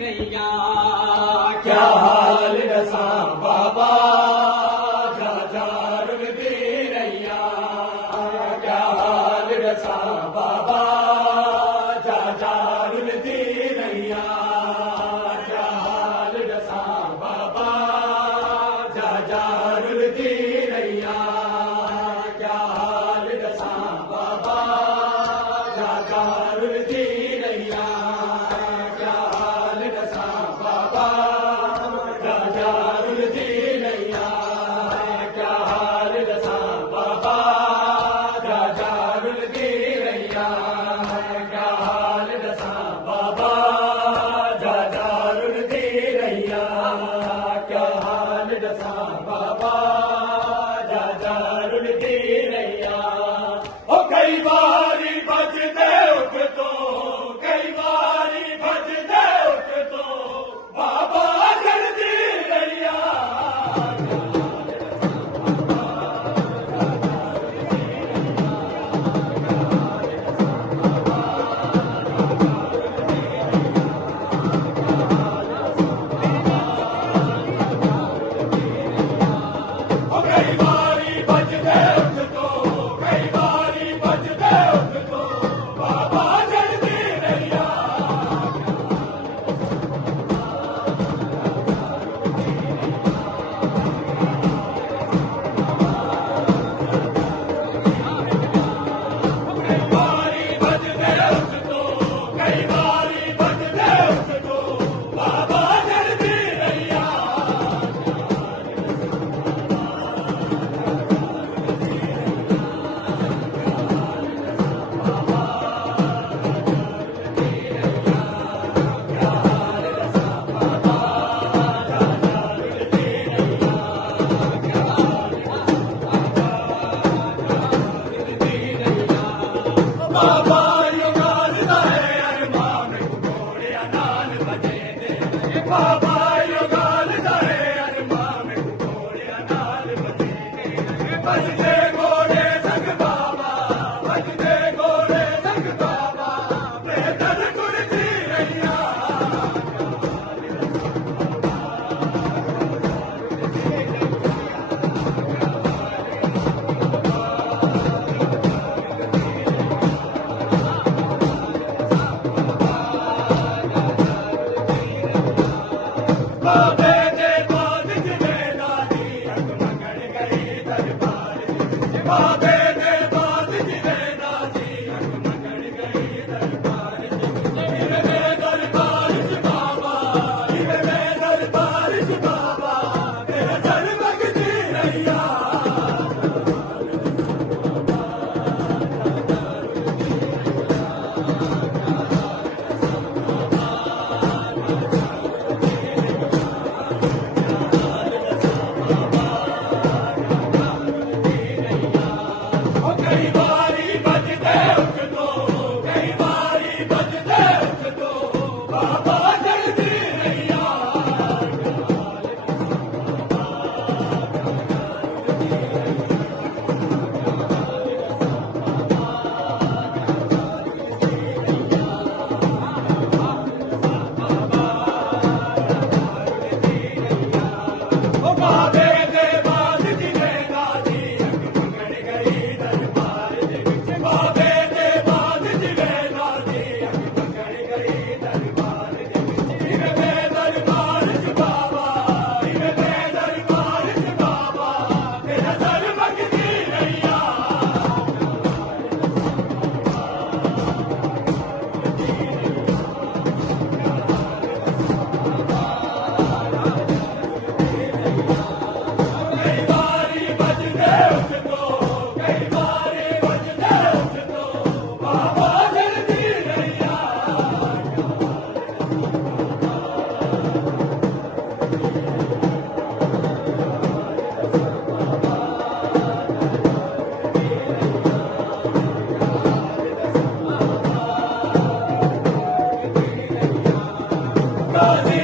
नैया। क्या हाल रसा बाबा जा जा रुलदी नैया। क्या हाल रसा बाबा जा जा रुलदी नैया। क्या हाल रसा बाबा जा जा रुलदी नैया। क्या हाल रसा बाबा जा जा रुलदी नैया। क्या हाल रसा बाबा जा जा रुलदी नैया। क्या हाल रसा बाबा जा जा रुलदी नैया। क्या हाल रसा बाबा जा जा रुलदी नैया। क्या हाल रसा बाबा जा जा रुलदी नैया। ओ कई बारी बजदे उठ तो, कई बारी बजदे उठ तो बाबा जल्दी नैया। ओ कई बारी बजदे उठ तो, कई बारी बजदे उठ तो बाबा जल्दी नैया। कई बारी बजदे उठ तो, कई बारी बजदे उठ तो बाबा जल्दी नैया। बाबा यो गालदा है अरमान घोड़िया नाल बजे दे। बाबा यो गालदा है अरमान घोड़िया नाल बजे दे। बजदे घोड़े संग बाबा, बजदे घोड़े संग बाबा बेदर कुर्सी नैया। बाबे दे बाद जिले दादी अग मंगण गई दरबार च। बाबे दे बाद जिले दादी अग मंगण गई दरबार च। इवे दरबार च बाबा, इवे दरबार च बाबा तेरे दर मंगदी नैया। ओ कई बारी बजदे उठ तो, कई बारी बजदे उठ तो बाबा जल्दी नैया। ओ बाबे दे बाद जिले दादी अग मंगण गई दरबार च। बाबे दे बाद जिले दादी अग मंगण गई दरबार च। इवे दरबार च बाबा, इवे दरबार च बाबा तेरा दर मंगदी नैया। कई बारी बजदे उठ तो, कई बारी बजदे उठ तो बाबा जल्दी नैया। गाजी